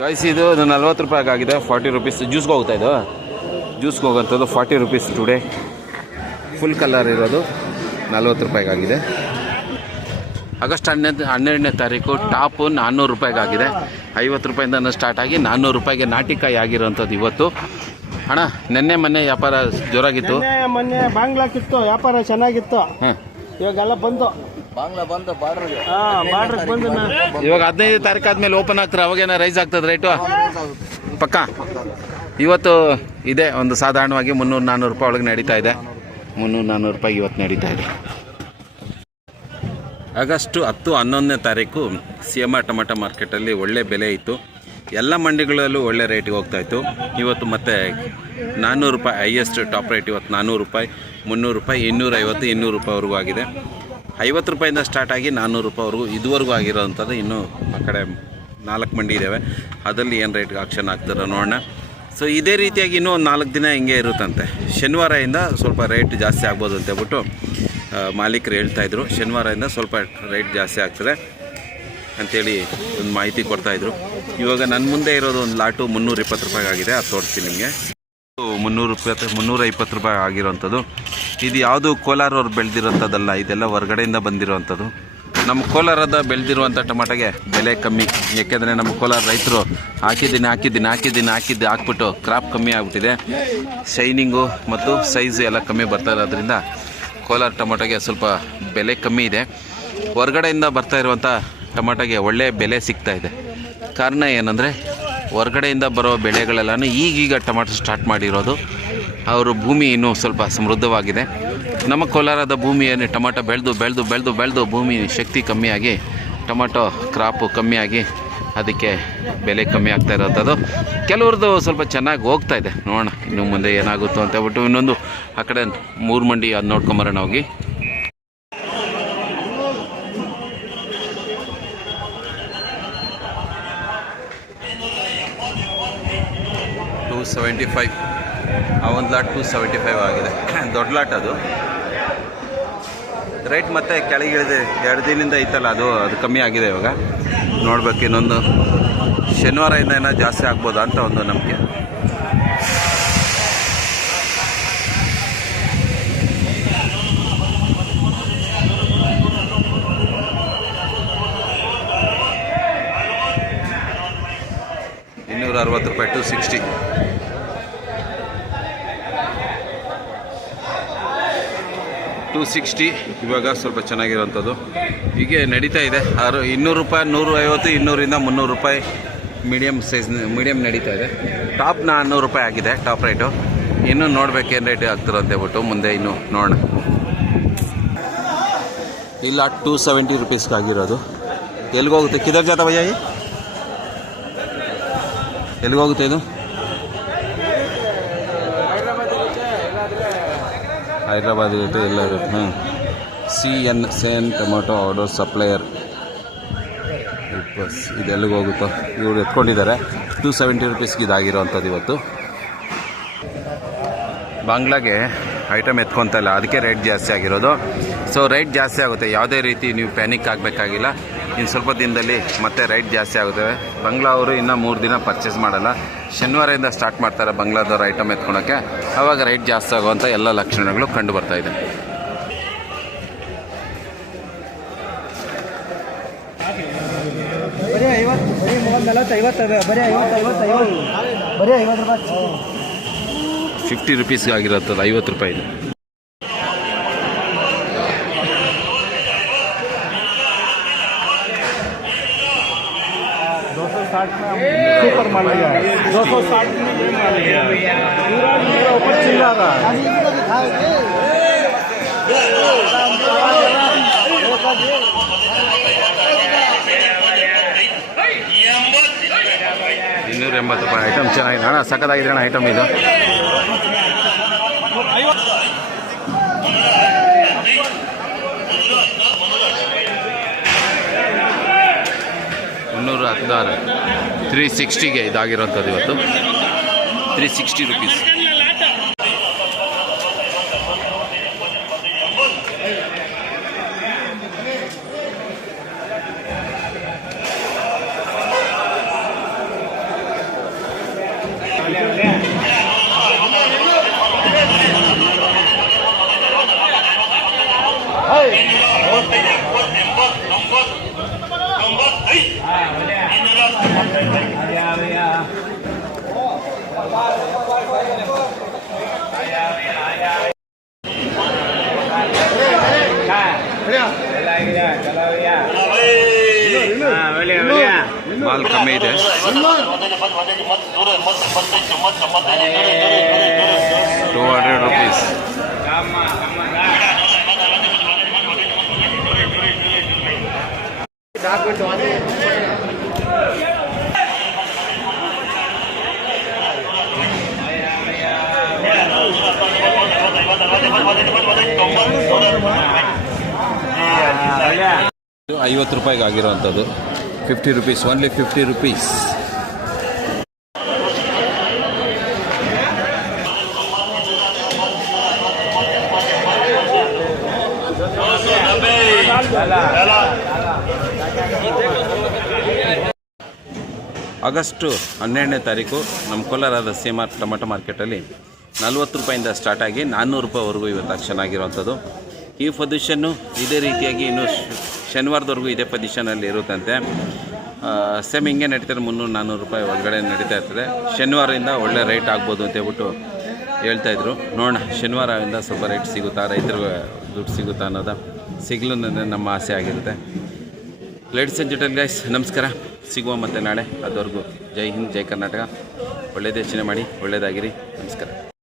Guys ಇದು 40 ರೂಪಾಯಿ ಆಗಿದೆ. 40 ರುಪೀಸ್ ಜ್ಯೂಸ್ಗೆ ಹೋಗ್ತಾ ಇದು ಜ್ಯೂಸ್ಗೆ ಹೋಗೋಂಥದ್ದು 40 ರುಪೀಸ್ ಟುಡೇ. ಫುಲ್ ಕಲರ್ ಇರೋದು 40 ರೂಪಾಯಿಗಾಗಿದೆ. ಆಗಸ್ಟ್ 12ನೇ ತಾರೀಕು ಟಾಪು 400 ರೂಪಾಯಿಗಾಗಿದೆ. 50 ರೂಪಾಯಿಂದ ಸ್ಟಾರ್ಟ್ ಆಗಿ 400 ರೂಪಾಯಿಗೆ ನಾಟಿಕಾಯಿ ಆಗಿರೋಂಥದ್ದು ಇವತ್ತು. ಅಣ್ಣ ನೆನ್ನೆ ಮೊನ್ನೆ ವ್ಯಾಪಾರ ಜೋರಾಗಿತ್ತು. ಮೊನ್ನೆ ಬಾಂಗ್ಲಾಕಿತ್ತು ವ್ಯಾಪಾರ ಚೆನ್ನಾಗಿತ್ತು. ಇವಾಗೆಲ್ಲ ಬಂದು ಇವಾಗ 15 ತಾರೀಕು ಆದ್ಮೇಲೆ ಓಪನ್ ಆಗ್ತಾರೆ, ಅವಾಗೇನ ರೈಸ್ ಆಗ್ತದೆ ರೇಟು ಪಕ್ಕ. ಇವತ್ತು ಇದೆ ಒಂದು ಸಾಧಾರಣವಾಗಿ 300-400 ರೂಪಾಯಿ ಒಳಗೆ ನಡೀತಾ ಇದೆ. 300-400 ರೂಪಾಯಿ ಇವತ್ತು ನಡೀತಾ ಇದೆ. ಆಗಸ್ಟ್ 10-11ನೇ ತಾರೀಕು CMR ಟೊಮೆಟೊ ಮಾರ್ಕೆಟಲ್ಲಿ ಒಳ್ಳೆ ಬೆಲೆ ಇತ್ತು. ಎಲ್ಲ ಮಂಡಿಗಳಲ್ಲೂ ಒಳ್ಳೆ ರೇಟಿಗೆ ಹೋಗ್ತಾಯಿತ್ತು. ಇವತ್ತು ಮತ್ತೆ 400 ರೂಪಾಯಿ ಹೈಯೆಸ್ಟ್ ಟಾಪ್ ರೇಟ್. ಇವತ್ತು 400 ರೂಪಾಯಿ, 300 ರೂಪಾಯಿ, 250, 200 ರೂಪಾಯಿವರೆಗೂ ಆಗಿದೆ. 50 ರೂಪಾಯಿಂದ ಸ್ಟಾರ್ಟ್ ಆಗಿ 400 ರೂಪಾಯಿವರೆಗೂ ಇದುವರೆಗೂ ಆಗಿರೋವಂಥದ್ದು. ಇನ್ನೂ ಆ ಕಡೆ 4 ಮಂಡಿ ಇದ್ದಾವೆ, ಅದರಲ್ಲಿ ಏನು ರೇಟ್ಗೆ ಆಕ್ಷನ್ ಆಗ್ತಾರೋ ನೋಡೋಣ. ಸೊ ಇದೇ ರೀತಿಯಾಗಿ ಇನ್ನೂ ಒಂದು 4 ದಿನ ಹಿಂಗೆ ಇರುತ್ತಂತೆ. ಶನಿವಾರದಿಂದ ಸ್ವಲ್ಪ ರೇಟ್ ಜಾಸ್ತಿ ಆಗ್ಬೋದು ಅಂತ ಹೇಳ್ಬಿಟ್ಟು ಮಾಲೀಕರು ಹೇಳ್ತಾಯಿದ್ರು. ಶನಿವಾರದಿಂದ ಸ್ವಲ್ಪ ರೇಟ್ ಜಾಸ್ತಿ ಆಗ್ತದೆ ಅಂಥೇಳಿ ಒಂದು ಮಾಹಿತಿ ಕೊಡ್ತಾಯಿದ್ರು. ಇವಾಗ ನನ್ನ ಮುಂದೆ ಇರೋದು ಒಂದು ಲಾಟು 320 ರೂಪಾಯಿ ಆಗಿದೆ. ಅದು ತೋರಿಸ್ತೀನಿ ನಿಮಗೆ. 320-320 ರೂಪಾಯಿ ಆಗಿರೋವಂಥದ್ದು. ಇದು ಯಾವುದು ಕೋಲಾರವ್ರು ಬೆಳೆದಿರೋಂಥದ್ದಲ್ಲ, ಇದೆಲ್ಲ ಹೊರಗಡೆಯಿಂದ ಬಂದಿರೋವಂಥದ್ದು. ನಮ್ಮ ಕೋಲಾರದ ಬೆಳೆದಿರುವಂಥ ಟೊಮೆಟೊಗೆ ಬೆಲೆ ಕಮ್ಮಿ. ಯಾಕೆಂದರೆ ನಮ್ಮ ಕೋಲಾರ ರೈತರು ಹಾಕ್ಬಿಟ್ಟು ಕ್ರಾಪ್ ಕಮ್ಮಿ ಆಗಿಬಿಟ್ಟಿದೆ. ಶೈನಿಂಗು ಮತ್ತು ಸೈಜು ಎಲ್ಲ ಕಮ್ಮಿ ಬರ್ತಾ ಇರೋದ್ರಿಂದ ಕೋಲಾರ ಟೊಮೆಟೊಗೆ ಸ್ವಲ್ಪ ಬೆಲೆ ಕಮ್ಮಿ ಇದೆ. ಹೊರಗಡೆಯಿಂದ ಬರ್ತಾ ಇರುವಂಥ ಟೊಮೆಟೊಗೆ ಒಳ್ಳೆಯ ಬೆಲೆ ಸಿಗ್ತಾ ಇದೆ. ಕಾರಣ ಏನಂದರೆ ಹೊರಗಡೆಯಿಂದ ಬರೋ ಬೆಳೆಗಳೆಲ್ಲನೂ ಈಗೀಗ ಟೊಮೆಟೊ ಸ್ಟಾರ್ಟ್ ಮಾಡಿರೋದು. ಅವರು ಭೂಮಿ ಇನ್ನೂ ಸ್ವಲ್ಪ ಸಮೃದ್ಧವಾಗಿದೆ. ನಮ್ಮ ಕೋಲಾರದ ಭೂಮಿಯಲ್ಲಿ ಟೊಮೆಟೊ ಬೆಳೆದು ಭೂಮಿ ಶಕ್ತಿ ಕಮ್ಮಿಯಾಗಿ ಟೊಮೆಟೊ ಕ್ರಾಪು ಕಮ್ಮಿಯಾಗಿ ಅದಕ್ಕೆ ಬೆಲೆ ಕಮ್ಮಿ ಆಗ್ತಾ ಇರೋಂಥದ್ದು. ಕೆಲವ್ರದ್ದು ಸ್ವಲ್ಪ ಚೆನ್ನಾಗಿ ಹೋಗ್ತಾ ಇದೆ. ನೋಡೋಣ ಇನ್ನು ಮುಂದೆ ಏನಾಗುತ್ತೋ ಅಂತ ಹೇಳ್ಬಿಟ್ಟು ಇನ್ನೊಂದು ಆ ಕಡೆ 3 ಮಂಡಿ ಅದು ನೋಡ್ಕೊಂಬರೋಣ ಹೋಗಿ. $275 ಆ ಒಂದು ಲಾಟ್ 275 ಆಗಿದೆ. ದೊಡ್ಡ ಲಾಟ್ ಅದು. ರೇಟ್ ಮತ್ತೆ ಕೆಳಗಿಳಿದೆ. 2 ದಿನದಿಂದ ಇತ್ತಲ್ಲ, ಅದು ಕಮ್ಮಿ ಆಗಿದೆ. ಇವಾಗ ನೋಡ್ಬೇಕು, ಇನ್ನೊಂದು ಶನಿವಾರದಿಂದ ಏನೋ ಜಾಸ್ತಿ ಆಗ್ಬೋದಾ ಅಂತ ಒಂದು ನಂಬಿಕೆ. $260 260. $260 ಇವಾಗ ಸ್ವಲ್ಪ ಚೆನ್ನಾಗಿರೋಂಥದ್ದು ಹೀಗೆ ನಡೀತಾ ಇದೆ. 200 ರೂಪಾಯಿ, 150, 200ರಿಂದ 300 ರೂಪಾಯಿ ಮೀಡಿಯಮ್ ನಡೀತಾ ಇದೆ. ಟಾಪ್ 400 ರೂಪಾಯಿ ಆಗಿದೆ ಟಾಪ್ ರೇಟು. ಇನ್ನೂ ನೋಡ್ಬೇಕೇನು ರೇಟ್ ಆಗ್ತಿರೋ ಅಂತ ಹೇಳ್ಬಿಟ್ಟು ಮುಂದೆ ಇನ್ನೂ ನೋಡೋಣ. ಇಲ್ಲ 270 ರೂಪೀಸ್ಗಾಗಿರೋದು. ಎಲ್ಲಿಗೋಗುತ್ತೆ ಕಿದರ್ ಜಾತ ಭಯ್ಯ? ಎಲ್ಲಿಗೋಗುತ್ತೆ ಇದು? ಹೈದ್ರಾಬಾದ್ ಇರುತ್ತೆ, ಎಲ್ಲ ಇರುತ್ತೆ. CN tomato order supplier bus. ಇದು ಎಲ್ಲಿಗೆ ಹೋಗುತ್ತೋ ಇವರು ಎತ್ಕೊಂಡಿದ್ದಾರೆ. 270 ರೂಪೀಸ್ಗೆ ಇದಾಗಿರೋವಂಥದ್ದು ಇವತ್ತು. ಬಾಂಗ್ಲಾಗೆ ಐಟಮ್ ಎತ್ಕೊತಾ ಇಲ್ಲ, ಅದಕ್ಕೆ ರೇಟ್ ಜಾಸ್ತಿ ಆಗಿರೋದು. ಸೊ ರೇಟ್ ಜಾಸ್ತಿ ಆಗುತ್ತೆ, ಯಾವುದೇ ರೀತಿ ನೀವು ಪ್ಯಾನಿಕ್ ಆಗಬೇಕಾಗಿಲ್ಲ. ಇನ್ನು ಸ್ವಲ್ಪ ದಿನದಲ್ಲಿ ಮತ್ತೆ ರೇಟ್ ಜಾಸ್ತಿ ಆಗುತ್ತವೆ. ಬಂಗ್ಲಾ ಅವರು ಇನ್ನೂ 3 ದಿನ ಪರ್ಚೇಸ್ ಮಾಡಲ್ಲ. ಶನಿವಾರದಿಂದ ಸ್ಟಾರ್ಟ್ ಮಾಡ್ತಾರೆ ಬಂಗ್ಲಾದವ್ರು ಐಟಮ್ ಎತ್ಕೊಳಕ್ಕೆ. ಆವಾಗ ರೇಟ್ ಜಾಸ್ತಿ ಆಗುವಂಥ ಎಲ್ಲ ಲಕ್ಷಣಗಳು ಕಂಡು ಬರ್ತಾ ಇದೆ. $50 ರೂಪೀಸ್ಗೆ ಆಗಿರುತ್ತದೆ. $50 ರೂಪಾಯಿ ಇದೆ. सुपर माल लिया 260 में ये माल लिया पूरा ऊपर चिल्ला रहा है. $280 ಐಟಮ್ ಚೆನ್ನಾಗಿದೆ ಅಣ್ಣ, ಸಖತ್ತಾಗಿದೆ ಅಣ್ಣ ಐಟಮ್ ಇದು. $316 360ಗೆ ಇದಾಗಿರೋಂಥದ್ದು ಇವತ್ತು. $360 ರೂಪೀಸ್. ಮಾಲ್ ಕಮ್ಮಿ ಇದೆ. 200 rupees. ಇದು 50 ರೂಪಾಯಿಗೆ ಆಗಿರುವಂಥದ್ದು. 50 rupees, ಓನ್ಲಿ 50 rupees. ಆಗಸ್ಟ್ 12ನೇ ತಾರೀಕು ನಮ್ಮ ಕೋಲಾರದ ಸಿಎಂಆರ್ ಟೊಮೆಟೊ ಮಾರ್ಕೆಟಲ್ಲಿ 40 ರೂಪಾಯಿಂದ ಸ್ಟಾರ್ಟ್ ಆಗಿ 400 ರೂಪಾಯಿವರೆಗೂ ಇವತ್ತು ಆಕ್ಷನ್ ಆಗಿರುವಂಥದ್ದು. ಈ ಪೊಸಿಷನ್ನು ಇದೇ ರೀತಿಯಾಗಿ ಇನ್ನು ಶನಿವಾರದವರೆಗೂ ಇದೇ ಪೊಸಿಷನಲ್ಲಿ ಇರುತ್ತಂತೆ. ಸೇಮ್ ಹಿಂಗೆ ನಡೀತಾರೆ, 300-400 ರೂಪಾಯಿ ಒಳಗಡೆ ನಡೀತಾ ಇರ್ತದೆ. ಶನಿವಾರದಿಂದ ಒಳ್ಳೆ ರೇಟ್ ಆಗ್ಬೋದು ಅಂತ ಹೇಳ್ಬಿಟ್ಟು ಹೇಳ್ತಾಯಿದ್ರು. ನೋಡೋಣ, ಶನಿವಾರದಿಂದ ಸ್ವಲ್ಪ ರೇಟ್ ಸಿಗುತ್ತಾ, ರೈತರಿಗೆ ದುಡ್ಡು ಸಿಗುತ್ತಾ ಅನ್ನೋದು ಸಿಗಲು ನಮ್ಮ ಆಸೆ ಆಗಿರುತ್ತೆ. ಲೇಡೀಸ್ ಆ್ಯಂಡ್ ಜೆಂಟಲ್ ಗೈಸ್, ನಮಸ್ಕಾರ. ಸಿಗುವ ಮತ್ತೆ ನಾಳೆ. ಅದುವರೆಗೂ ಜೈ ಹಿಂದ್, ಜೈ ಕರ್ನಾಟಕ. ಒಳ್ಳೆಯದೇ ಯೋಚನೆ ಮಾಡಿ, ಒಳ್ಳೆಯದಾಗಿರಿ. ನಮಸ್ಕಾರ.